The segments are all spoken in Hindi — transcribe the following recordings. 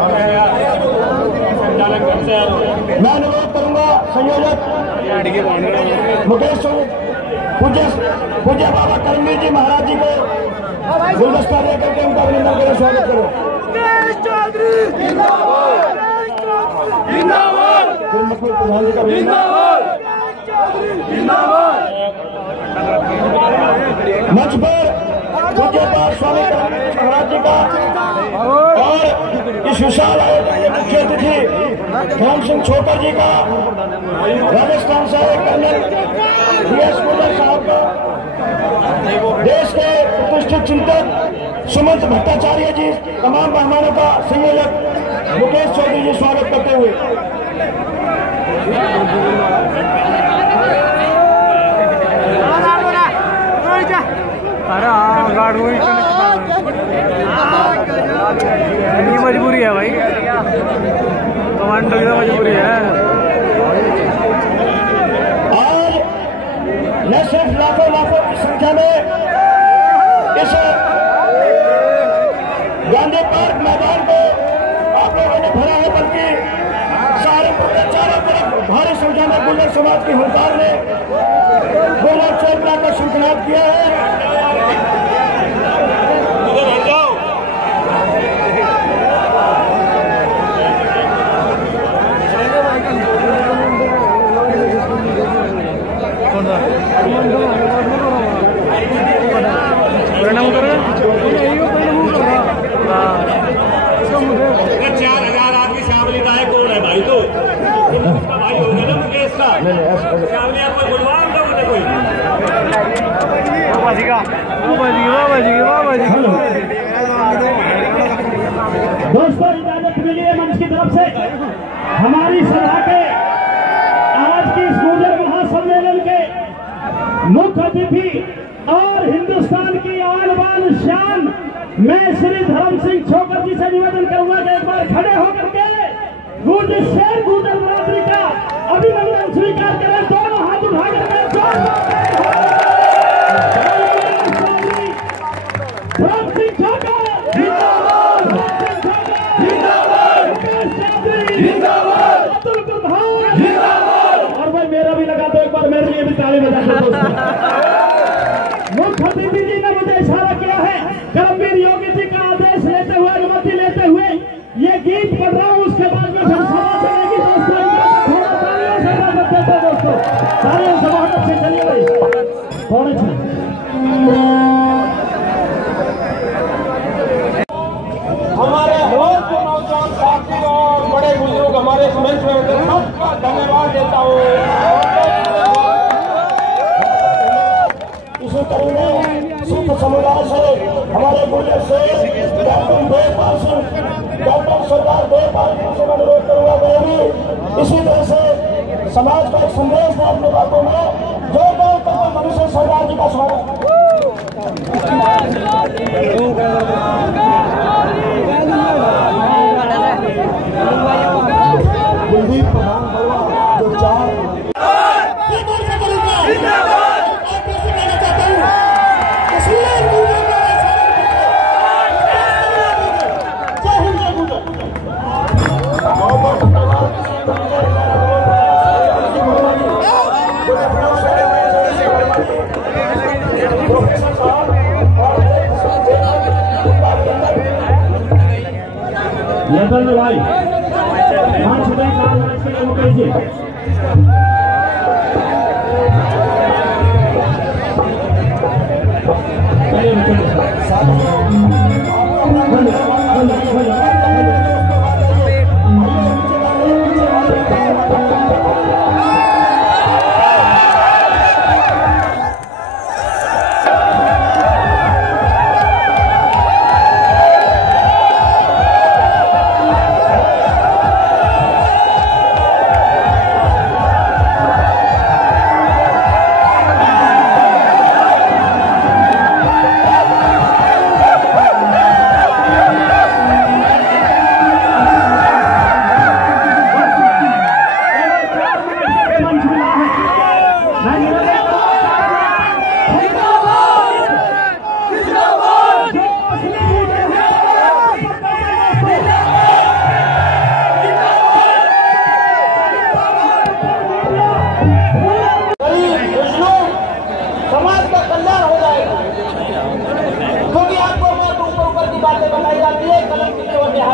मैं अनुरोध करूंगा संयोजक मुकेश पूज्य बाबा करमवीर जी महाराज जी को गुलदस्ता दे करके उनका अभिनंदन करें, स्वागत करें। प्रधान जी का मंच पर पूज्यपाद स्वामी करमवीर महाराज जी का और इस विशाल मुख्य अतिथि राम सिंह छोकर जी का, राजस्थान से कर्नल DS गुजर साहब का, देश के प्रतिष्ठित चिंतक सुमंत भट्टाचार्य जी, तमाम मेहमानों का संयोजक मुकेश चौधरी जी स्वागत करते हुए ये मजबूरी है भाई, कमांडो की मजबूरी है। आज न सिर्फ लाखों की संख्या में इस गांधी पार्क मैदान को आप लोगों ने भरा है, बल्कि सहारनपुर के चारों तरफ भारी संख्या में गुर्जर समाज की हुंकार ने गुर्जर चेतना का शंखनाद किया है। परिणाम कर 4000 आदमी शामिल है, कौन है भाई? तो भाई हो गया ना मुकेश का शामिल, कोई गुलवान का बोले कोई दोस्तों इजाजत मिली है मंच की तरफ से हमारी सभा के आज की इस गुर्जर महासम्मेलन के मुख्य अतिथि और हिंदुस्तान की आन बान शान, मैं श्री धर्म सिंह छोकर जी से निवेदन करूंगा कि एक बार खड़े होकर के गुर्जर बरादरी का अभिनंदन स्वीकार करें, दोनों हाथ उठा करके धर्म सिंह छोकर अब्दुल प्रधान, और भाई मेरा भी लगा दो एक बार, मेरे लिए भी ताली बजा दो। मुख्य अतिथि जी ने मुझे इशारा किया है, करमवीर योगी जी का आदेश लेते हुए, अनुमति लेते हुए ये गीत पढ़ रहा हूँ, उसके बाद में फिर सभा चलेगी। दोस्तों थोड़ा तालियों से स्वागत देते हैं दोस्तों, तालियों से बहुत अच्छे। चलिए भाई थोड़े से हमारे नौजवान साथी और बड़े बुजुर्ग हमारे इस मंच में सबका धन्यवाद देता हूँ। इसी तरह सिख समुदाय से हमारे गुर्जर से कैप्टन देवपाल सिंह, कैप्टन सरदार देवपाल सिंह से अनुरोध करूंगा मैं भी इसी तरह से समाज का एक संदेश दें अपने बातों में। जो मनुष्य सरदार जी का स्वागत। कुलदीप प्रधान बरुआ जो 4 यदन भाई 5 मिनट कीजिए।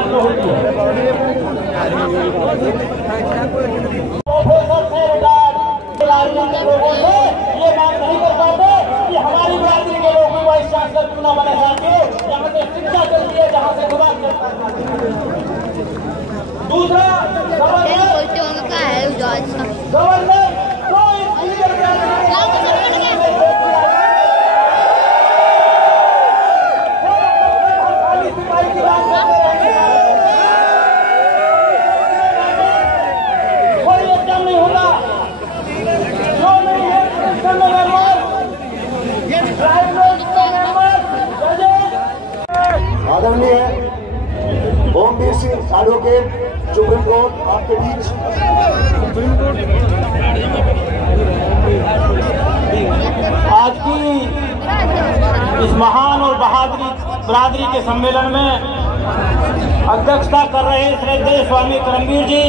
समाज में होती है। लोगों से ये बात नहीं कर पाते कि हमारी बिरादरी के लोग भी वाइस चांसलर क्यों न बने साथियों, जहाँ से शिक्षा चलती है, जहाँ से विवाद चलता है। दूसरा गवर्नर आदरणीय Omvir Singh advocate supreme court आपके बीच। आज की इस महान और बहादुरी के सम्मेलन में अध्यक्षता कर रहे श्रद्धेय स्वामी करमवीर जी,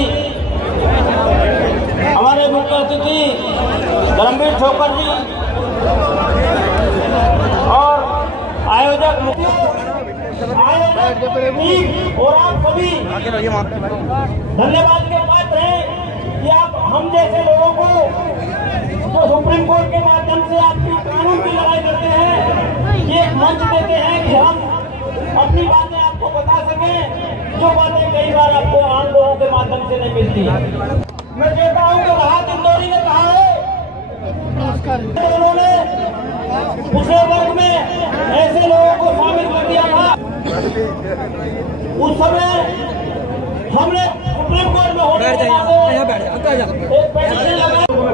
हमारे मुख्य अतिथि धर्मवीर ठोकर जी और आयोजक और आप सभी धन्यवाद के पात्र हैं कि आप हम जैसे लोगों को जो सुप्रीम कोर्ट के माध्यम से आपकी कानून की लड़ाई करते हैं, ये एक मंच देते हैं कि हम अपनी बातें आपको बता सकें, जो बातें कई बार आपको आम लोगों के माध्यम से नहीं मिलती। मैं कहता हूँ कि राहत इंदौरी ने कहा है, उन्होंने पिछले वर्ग में ऐसे लोगों को शामिल कर दिया था। उस समय हमने सुप्रीम कोर्ट में होने के बाद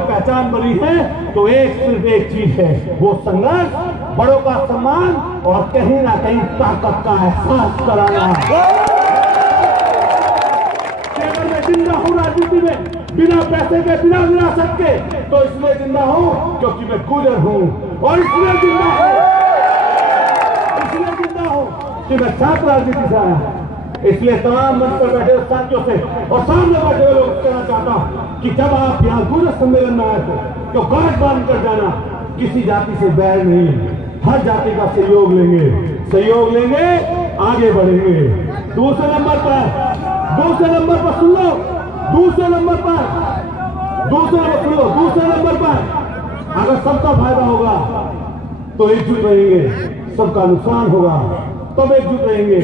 पहचान बनी है, तो सिर्फ एक चीज है, वो संघर्ष, बड़ों का सम्मान और कहीं ना कहीं ताकत का एहसास कराना। अगर मैं जिंदा हूँ राजनीति में, बिना पैसे के, बिना विरासत के, तो इसलिए जिंदा हूँ क्योंकि मैं गुजर हूँ, और इसलिए जिंदा हूँ कि मैं छात्र राजनीति से आया। इसलिए तमाम मंच पर बैठे साथियों से और सामने बैठे हुए लोग कहना चाहता हूँ कि जब आप यहाँ गुजर सम्मेलन में आए थे तो गांठ बांध कर जाना, किसी जाति से बैर नहीं, हर जाति का सहयोग लेंगे, आगे बढ़ेंगे। दूसरे नंबर पर सुन लो, दूसरे नंबर पर अगर सबका फायदा होगा तो एकजुट रहेंगे, सबका नुकसान होगा तब एकजुट रहेंगे।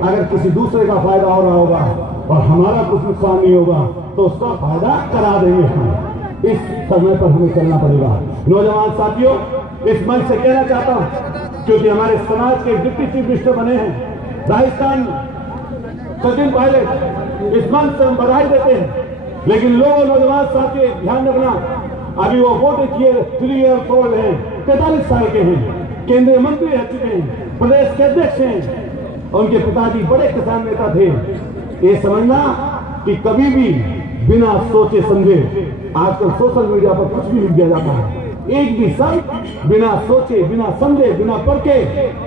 अगर किसी दूसरे का फायदा हो रहा होगा और हमारा कुछ नुकसान नहीं होगा तो उसका फायदा करा देंगे हम। इस समय पर हमें चलना पड़ेगा। नौजवान साथियों, इस मंच से कहना चाहता हूं, क्योंकि हमारे समाज के डिप्टी चीफ मिनिस्टर बने हैं राजस्थान सचिन पायलट, इस मंच से हम बधाई देते हैं। लेकिन लोगों, नौजवान साथियों, ध्यान रखना, अभी वो वोट किए 3 ईयर ओल्ड हैं, 43 साल के हैं, केंद्रीय मंत्री रह चुके हैं, प्रदेश के अध्यक्ष हैं, उनके पिताजी बड़े किसान नेता थे। ये समझना कि कभी भी बिना सोचे समझे, आजकल सोशल मीडिया पर कुछ भी लिख दिया जाता है, एक भी शब्द बिना सोचे, बिना समझे, बिना पढ़े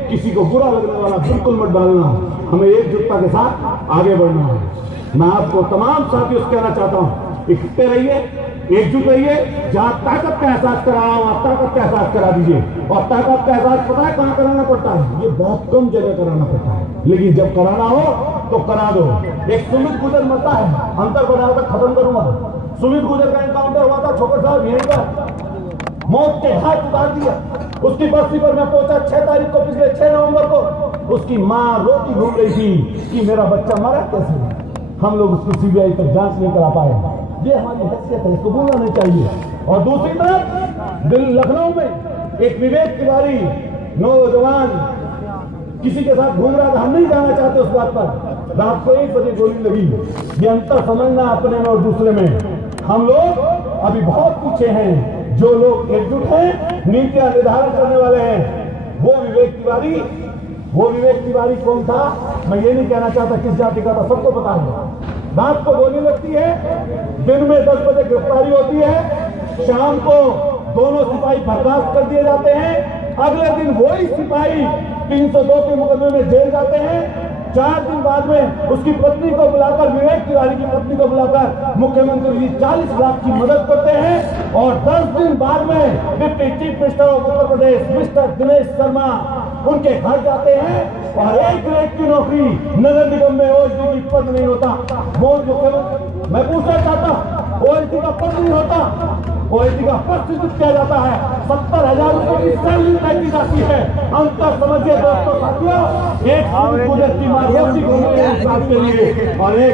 किसी को बुरा लगने वाला बिल्कुल मत डालना। हमें एकजुटता के साथ आगे बढ़ना है। मैं आपको तमाम साथियों से कहना चाहता हूँ, इकट्ठे रहिए, एकजुट रहिए। जहाँ ताकत का एहसास करा वहाँ ताकत का एहसास करा दीजिए। और ताकत का एहसास पता है कहाँ कराना पड़ता है? ये बहुत कम जगह कराना पड़ता है, लेकिन जब कराना हो तो करा दो। एक सुमित गुजर मरता है, अंतर बना तक खत्म करूंगा। सुमित गुजर का एनकाउंटर हुआ था, छोकर साहब यहीं पर मौत के घाट उतार दिया। उसकी बस्ती पर मैं पहुंचा 6 तारीख को, पिछले 6 नवंबर को। उसकी माँ रोती घूम रही थी कि मेरा बच्चा मरा कैसे। हम लोग उसकी सीबीआई तक जांच नहीं करा पाए। ये हमारी हैसियत है, इसको बोलना नहीं चाहिए। और दूसरी तरफ लखनऊ में एक विवेक तिवारी नौजवान किसी के साथ घूम रहा था, हम नहीं जाना चाहते उस बात पर। रात को 1 बजे गोली लगी। ये अंतर समझना अपने में और दूसरे में। हम लोग अभी बहुत पीछे हैं। जो लोग एकजुट हैं, नीतियां निर्धारण करने वाले हैं, वो विवेक तिवारी कौन था मैं ये नहीं कहना चाहता किस जाति का था, सबको पता है। रात को गोली लगती है, दिन में 10 बजे गिरफ्तारी होती है, शाम को दोनों सिपाही बर्खास्त कर दिए जाते हैं। अगले दिन वही सिपाही 302 के मुकदमे में जेल जाते हैं। 4 दिन बाद में उसकी पत्नी को बुलाकर, विवेक तिवारी की पत्नी को बुलाकर मुख्यमंत्री जी 40 लाख की मदद करते हैं। और 10 दिन बाद में deputy chief minister of Uttar Pradesh mister Dinesh Sharma उनके घर जाते हैं और एक की नौकरी नगर निगम में ओएसडी की पद नहीं होता। वो जो मैं पूछना चाहता, ओएसडी का पद नहीं होता, ओएसडी का पद सृजित किया जाता है, 70,000 रुपए की सैलरी तय की जाती है। अंतर समझिए दोस्तों साथियों, एक गुजरती मार्गों के लिए और एक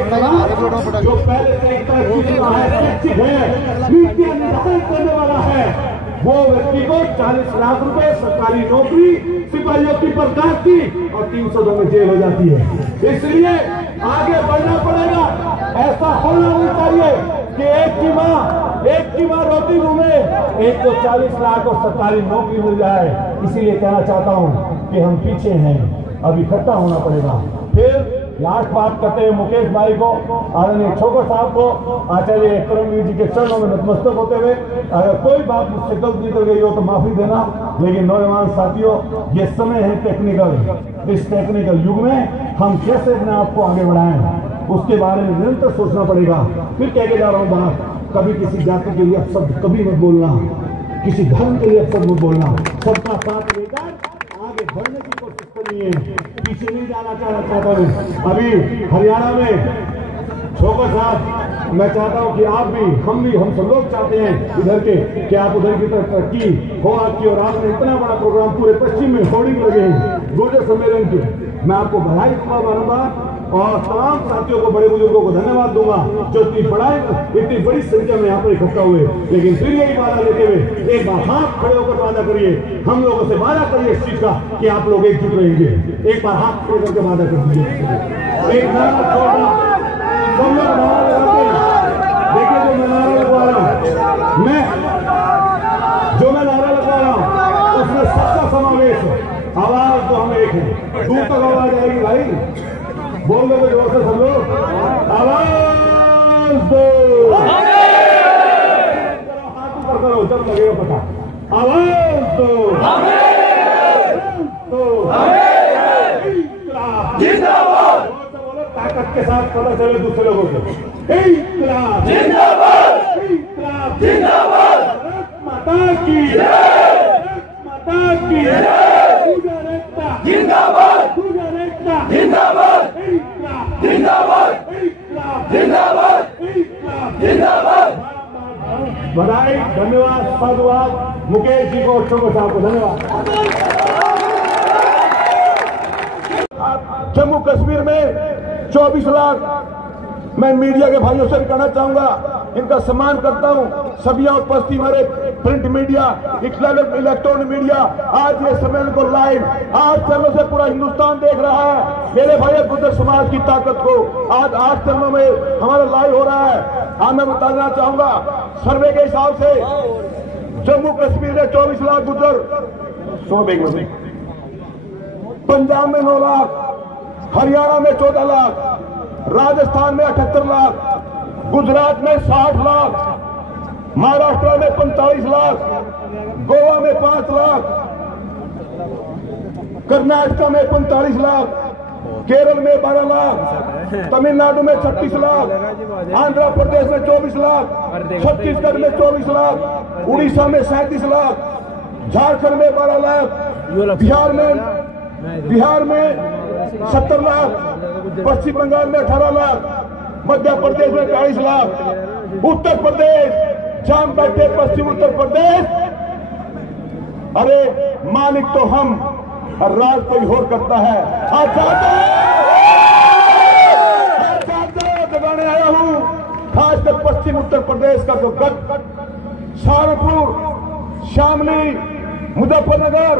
जो पहले से नीतियां निर्धारित करने वाला है, वो व्यक्ति को 40 लाख रुपए सरकारी नौकरी, सिपाहियों की बर्खास्तगी और 302 में जेल हो जाती है। इसलिए आगे बढ़ना पड़ेगा। ऐसा होना नहीं चाहिए कि एक की माँ रोटी घूमे, एक को 40 लाख और सरकारी नौकरी मिल जाए। इसीलिए कहना चाहता हूँ कि हम पीछे हैं, अब इकट्ठा होना पड़ेगा। फिर लास्ट बात करते हैं मुकेश भाई को, आदरणीय छोकर साहब को, आचार्य करमवीर जी के चरणों में नतमस्तक होते हुए, अगर कोई बात मुझसे गलत निकल गई हो तो माफी देना। लेकिन नौजवान साथियों, ये समय है टेक्निकल, इस टेक्निकल युग में हम कैसे अपने आप को आगे बढ़ाएं, उसके बारे में निरंतर सोचना पड़ेगा। फिर कह के जा रहा हूँ बात, कभी किसी जाति के लिए अपशब्द कभी मत बोलना, किसी धर्म के लिए अपशब्द मत बोलना, सबका साथ लेकर आगे बढ़ने की कोशिश करनी है, पीछे नहीं जाना चाहता हूँ। अभी हरियाणा में छोकर साहब, मैं चाहता हूँ कि आप भी, हम सब लोग चाहते हैं इधर के कि आप उधर की तरफ तरक्की हो आपकी। और आपने इतना बड़ा प्रोग्राम पूरे पश्चिम में होर्डिंग लगे हैं गुर्जर सम्मेलन के, मैं आपको बधाई दूंगा बारम्बार और तमाम साथियों को, बड़े बुजुर्गों को धन्यवाद दूंगा जो इतनी बड़ी संख्या में यहाँ पर इकट्ठा हुए। लेकिन फिर यही वादा लेते हुए एक बार हाथ खड़े होकर वादा करिए, हम लोगों से वादा करिए इस चीज का कि आप लोग एकजुट रहेंगे। एक बार हाथ खड़े करके वादा कर दीजिए। एक नारा छोड़ना, सब लोग नारा लगाते हैं। देखिए जो मैं नारा लगवा रहा हूँ, जो मैं नारा लगवा रहा हूँ उसमें सबका समावेश है। आवाज तो हम एक है, दूर तक आवाज आएगी भाई, बोल दो जोर से सब लोग, आवाज दो, हाथ ऊपर करो जब लगेगा पता, आवाज दो, जिंदाबाद, बोलो ताकत के साथ पता चले दूसरे लोगों को, जिंदाबाद, जिंदाबाद, माता की, माता की, जिंदाबाद, जिंदाबाद, जिंदाबाद, जिंदाबाद, जिंदाबाद। बधाई, धन्यवाद, साधुवाद मुकेश जी को, छोकर साहब को धन्यवाद। जम्मू कश्मीर में 24 लाख, मैं मीडिया के भाइयों से भी कहना चाहूंगा, इनका सम्मान करता हूं, सबिया और पश्ती हमारे प्रिंट मीडिया, इलेक्ट्रॉनिक मीडिया, आज ये सम्मेलन को लाइव 8 चैनलों से पूरा हिंदुस्तान देख रहा है। मेरे भाई गुर्जर समाज की ताकत को आज 8 चैनलों में हमारा लाइव हो रहा है। आज मैं बताना चाहूंगा, सर्वे के हिसाब से जम्मू कश्मीर में 24 लाख गुर्जर, पंजाब में 9 लाख, हरियाणा में 14 लाख, राजस्थान में 78 लाख, गुजरात में 60 लाख, महाराष्ट्र में 45 लाख, गोवा में 5 लाख, कर्नाटक में 45 लाख, केरल में 12 लाख, तमिलनाडु में 36 लाख, आंध्र प्रदेश में 24 लाख, छत्तीसगढ़ में 24 लाख, उड़ीसा में 37 लाख, झारखंड में 12 लाख, बिहार में 70 लाख, पश्चिम बंगाल में 18 लाख, मध्य प्रदेश में 40 लाख, उत्तर प्रदेश जाम बैठे पश्चिम उत्तर प्रदेश, अरे मालिक तो हम और राज कोई और करता है। जगाने आया हूं खासकर पश्चिम उत्तर प्रदेश का, तो गढ़, सहारनपुर, शामली, मुजफ्फरनगर,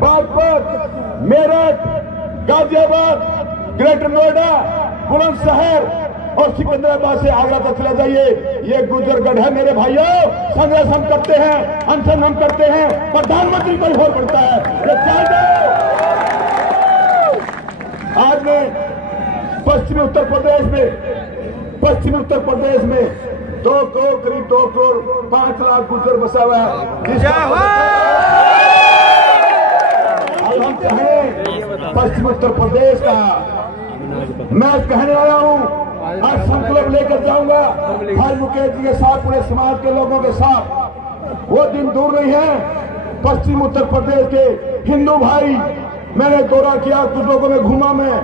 बागपत, मेरठ, गाजियाबाद, ग्रेटर नोएडा, बुलंदशहर और सिकंदराबाद से आगरा तक चला जाइए, ये गुर्जरगढ़ है मेरे भाइयों। संघर्ष हम करते हैं, अनशन हम करते हैं, प्रधानमंत्री कोई और बनता है। आज में पश्चिमी उत्तर प्रदेश में 2 करोड़, करीब 2 करोड़ 5 लाख गुर्जर बसा हुआ है। हम कहें पश्चिम उत्तर प्रदेश का, मैं कहने आया हूं, आज संकल्प लेकर जाऊंगा भाई मुकेश जी के साथ, पूरे समाज के लोगों के साथ। वो दिन दूर नहीं है, पश्चिम उत्तर प्रदेश के हिंदू भाई मैंने दौरा किया, कुछ लोगों में घूमा मैं,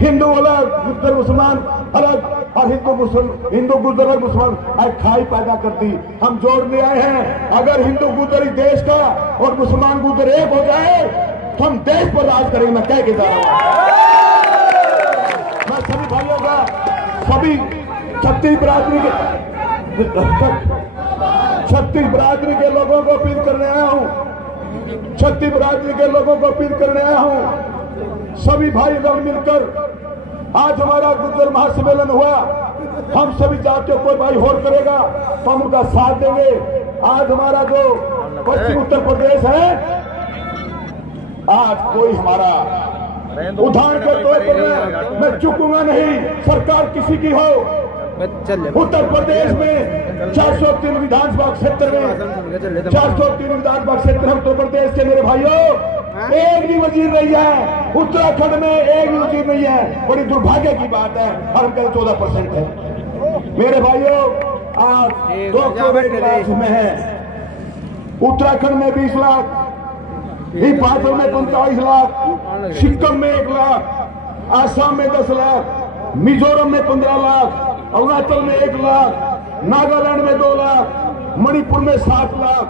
हिंदू अलग, गुर्जर मुसलमान अलग, और हिंदू गुर्जर अलग, मुसलमान खाई पैदा करती। हम जोड़ने आए हैं, अगर हिंदू गुर्जर इस देश का और मुसलमान गुर्जर एक हो जाए तो हम देश पर राज करेंगे। मैं कह के जा रहा हूं, मैं सभी भाइयों का, सभी छत्तीस बिरादरी के लोगों को अपील करने आया हूं, छत्तीस बिरादरी के लोगों को अपील करने आया हूं। सभी भाई बहन मिलकर आज हमारा गुर्जर महासम्मेलन हुआ, हम सभी जातियों कोई भाई होर करेगा तो हम उनका साथ देंगे। आज हमारा जो पश्चिम उत्तर प्रदेश है, आज कोई हमारा उदाहरण के तौर पर मैं चूकूंगा नहीं, सरकार किसी की हो। उत्तर प्रदेश में 403 विधानसभा क्षेत्र में 403 विधानसभा क्षेत्र है उत्तर प्रदेश के मेरे भाइयों, एक भी वजीर नहीं है। उत्तराखंड में एक भी वजीर नहीं है, बड़ी दुर्भाग्य की बात है। और हम कहते 14% है। मेरे भाइयों, आज 2 लाख में है, उत्तराखंड में 20 लाख, हिमाचल में 45 लाख, सिक्किम में 1 लाख, आसाम में 10 लाख, मिजोरम में 15 लाख, अरुणाचल में 1 लाख, नागालैंड में 2 लाख, मणिपुर में 7 लाख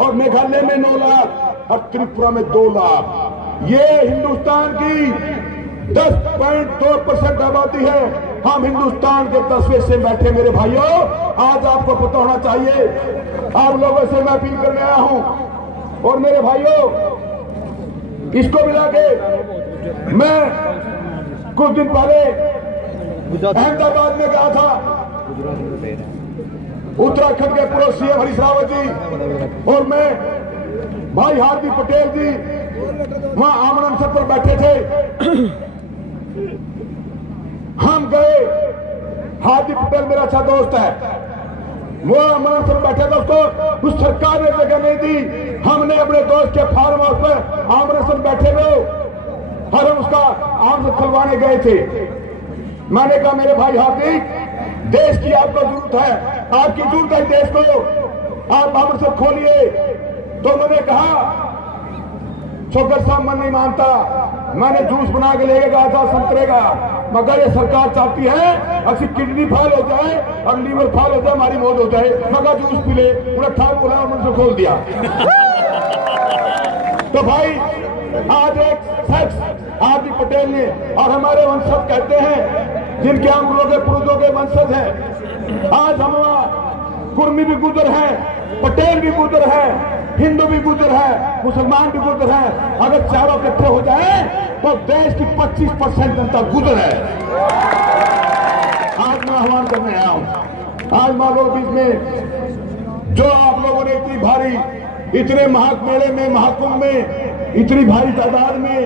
और मेघालय में 9 लाख और त्रिपुरा में 2 लाख। ये हिंदुस्तान की 10.2% आबादी है। हम हिंदुस्तान के 10वें से बैठे मेरे भाइयों, आज आपको पता होना चाहिए। आप लोगों से मैं अपील करने आया हूं। और मेरे भाइयों, इसको मिला के मैं कुछ दिन पहले अहमदाबाद में गया था। उत्तराखंड के पूर्व सीएम हरीश रावत जी और मैं भाई हार्दिक पटेल जी वहां आमरण अनशन पर बैठे थे। हम गए, हार्दिक पटेल मेरा अच्छा दोस्त है, वो आमरण अनशन बैठे थे, उसको उस सरकार ने जगह नहीं दी। हमने अपने दोस्त के फार्म हाउस पर आमरण अनशन बैठे रहो और हम उसका आम खुलवाने गए थे। मैंने कहा मेरे भाई हार्दिक, देश की आपको जरूरत है, आपकी जरूरत है देश को, आप आमरण अनशन खोलिए। तो उन्होंने कहा छोकर साहब मन नहीं मानता, मैंने जूस बना के लेके गया था संतरे का, मगर ये सरकार चाहती है अच्छी किडनी फाल हो जाए और लीवर फाल हो जाए, हमारी मौत हो जाए, मगर जूस पी ले। उन्हें ठाक बोला, उन्होंने खोल दिया। तो भाई आज एक शख्स हार्दिक पटेल ने, और हमारे वंशज कहते हैं जिनके हम लोग पुरुषों के वंशज हैं, आज हम कुर्मी भी गुजर है, पटेल भी गुजर है, हिंदू भी गुजर है, मुसलमान भी गुजर है। अगर चारों इकट्ठे हो जाए तो देश की 25% जनता गुजर है। आज मैं आह्वान करने आया हूं। आज मान लो बीच में जो आप लोगों ने इतनी भारी, इतने महामेले में, महाकुंभ में इतनी भारी तादाद में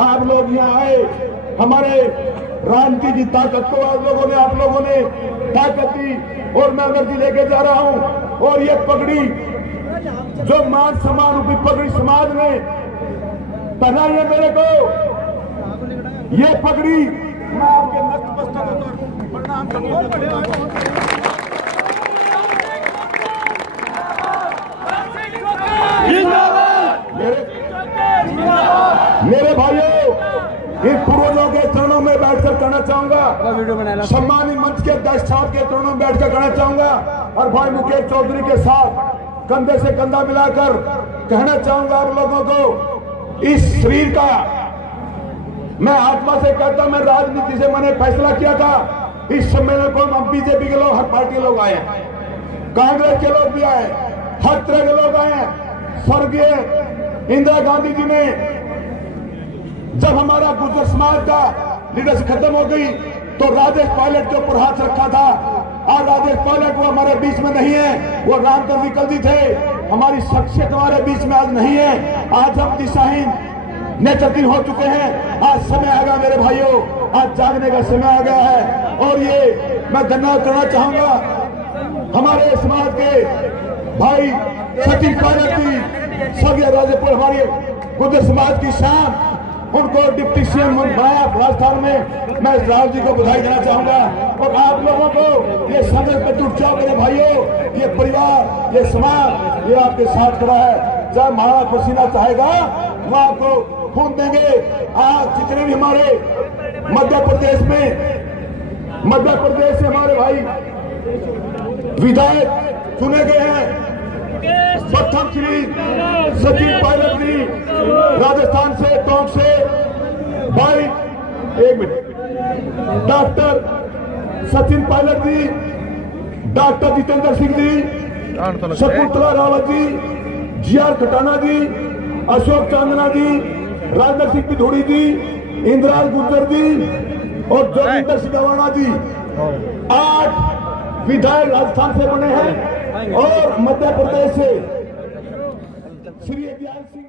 आप लोग यहाँ आए, हमारे राजनीति की ताकत को आप लोगों ने ताकत दी और मैं एनर्जी लेके जा रहा हूं। और ये पगड़ी जो मान सम्मान रूपी पगड़ी समाज ने पहनाई है मेरे को, ये पगड़ी मैं आपके नतमस्तक होकर प्रणाम करूंगा। मेरे भाइयों, इन पूर्वजों के चरणों में बैठकर कहना चाहूंगा, सम्मानित मंच के अध्यक्ष साहब के चरणों में बैठकर कहना चाहूंगा और भाई मुकेश चौधरी के साथ कंधे से कंधा मिलाकर कहना चाहूंगा आप लोगों को, इस शरीर का मैं आत्मा से कहता, मैं राजनीति से मैंने फैसला किया था इस सम्मेलन को हम बीजेपी के लोग, हर पार्टी के लोग आए हैं, कांग्रेस के लोग भी आए, हर तरह के लोग आए हैं। स्वर्गीय इंदिरा गांधी जी ने जब हमारा गुर्जर समाज का लीडरशिप खत्म हो गई तो राजेश पायलट के ऊपर हाथ रखा था। आज राजेश पायलट वो हमारे बीच में नहीं है, वो रामचंद्र विकल्दी थे, हमारी शख्सियत हमारे बीच में आज नहीं है। आज हम दिशाहीन नेतृत्व हो चुके हैं। आज समय आ गया मेरे भाइयों, आज जागने का समय आ गया है। और ये मैं धन्यवाद करना चाहूंगा हमारे समाज के भाई सचिन पायलट जी, स्वर्गीय राजेपुर हमारे गुर्जर समाज की शान, उनको डिप्टी सीएम बनाया राजस्थान में। मैं राव जी को बधाई देना चाहूंगा और आप लोगों को ये संघर्ष में जुट जाओ मेरे भाइयों, ये परिवार, ये समाज, ये आपके साथ खड़ा है। जब महाराज पसीना चाहेगा वो आपको खून देंगे। आज जितने भी हमारे मध्य प्रदेश से हमारे भाई विधायक चुने गए हैं, प्रथम श्री सचिन पायलट जी राजस्थान से, टोंक से, भाई एक मिनट, डॉक्टर सचिन पायलट जी, डॉक्टर जितेंद्र सिंह जी, शकुंतला रावत जी, जीआर खटाना जी, अशोक चांदना जी, राजनाथ सिंह पिथोड़ी जी, इंद्राल गुर्जर जी और जोगिंदर सिंह गवाना जी 8 विधायक राजस्थान से बने हैं और मध्य प्रदेश से श्री ज्ञान सिंह